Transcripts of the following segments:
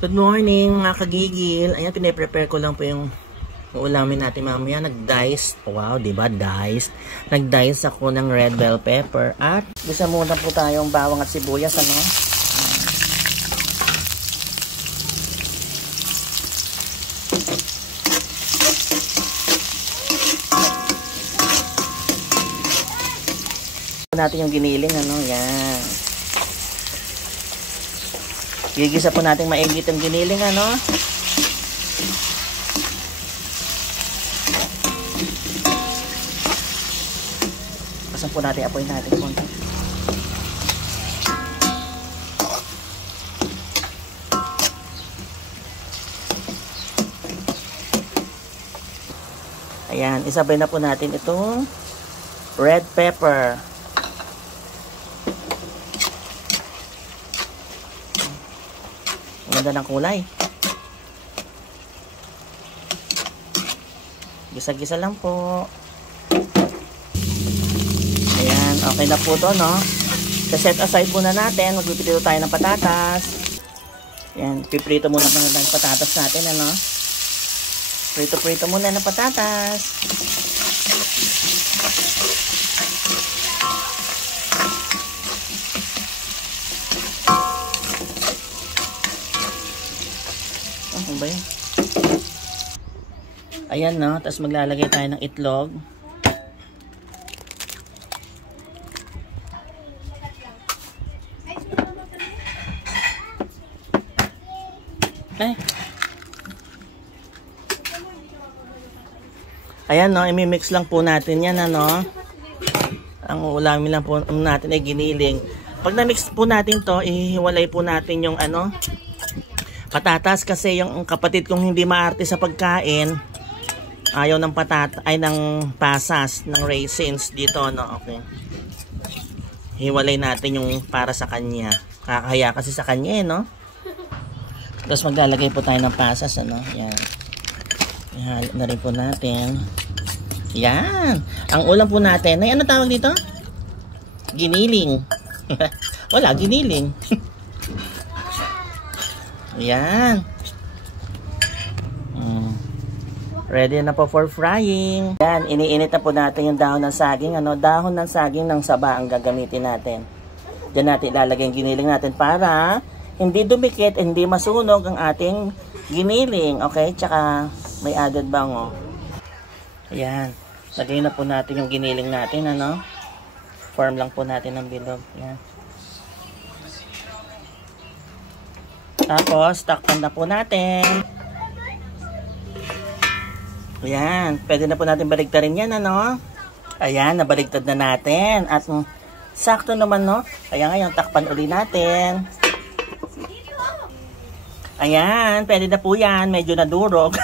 Good morning mga kagigil. Ayan, pinaprepare ko lang po yung ulamin natin mamaya. Nag-dice. Wow, diba? Diced. Nag-dice ako ng red bell pepper. At gusto muna po tayong bawang at sibuyas. Ano? Natin yung giniling. Ano? Yan. Gigisa po natin maigit ang giniling, ano? Pasan po natin, apoy natin konti. Ayan, isabay na po natin itong red pepper. Ganda ng kulay. Gisa-gisa lang po. Ayan, okay na po to, no? Set aside muna natin. Magpipilito tayo ng patatas. Ayan, piprito muna ng patatas natin, ano? Prito-prito muna ng patatas. Ano ba yun? Ayan, no? Tapos maglalagay tayo ng itlog. Ay. Ayan, no? I-mix lang po natin yan, ano? Ang ulamin lang po natin ay giniling. Pag na-mix po natin to, ihiwalay po natin yung, ano, patatas, kasi yung kapatid kong hindi maarte sa pagkain, ayaw ng ng pasas, ng raisins dito, no? Okay. Hiwalay natin yung para sa kanya. Kakaya kasi sa kanya, eh, no? Tapos maglalagay po tayo ng pasas, ano? Yan. Ihalo na rin po natin. Yan. Ang ulam po natin, ay ano tawag dito? Giniling. Wala, giniling. Yan. Ready na po for frying. Yan, iniinit na po natin yung dahon ng saging. Ano? Dahon ng saging ng saba ang gagamitin natin. Diyan natin ilalagay yung giniling natin para hindi dumikit, hindi masunog ang ating giniling. Okay? Tsaka may added bango. Yan. Lagay na po natin yung giniling natin. Ano? Form lang po natin ng bilog. Yan. Tapos, takpan na po natin. Ayan. Pwede na po natin baligtarin yan, ano? Ayan, nabaligtad na natin. At sakto naman, no? Kaya ngayon, takpan uli natin. Ayan, pwede na po yan. Medyo nadurog.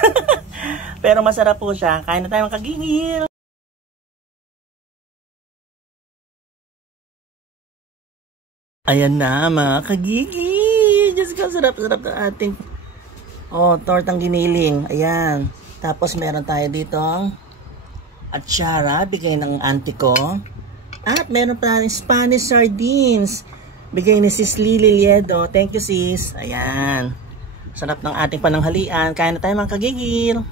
Pero masarap po siya. Kain na tayo mga kagigil. Ayan na, mga kagigil. Diyos ko, sarap-sarap ng ating tortang giniling. Ayan. Tapos meron tayo dito atsara, bigay ng auntie ko. At meron pa tayong Spanish sardines. Bigay ni Sis Lily Liedo. Thank you, sis. Ayan. Sarap ng ating pananghalian. Kain na tayo mga kagigil.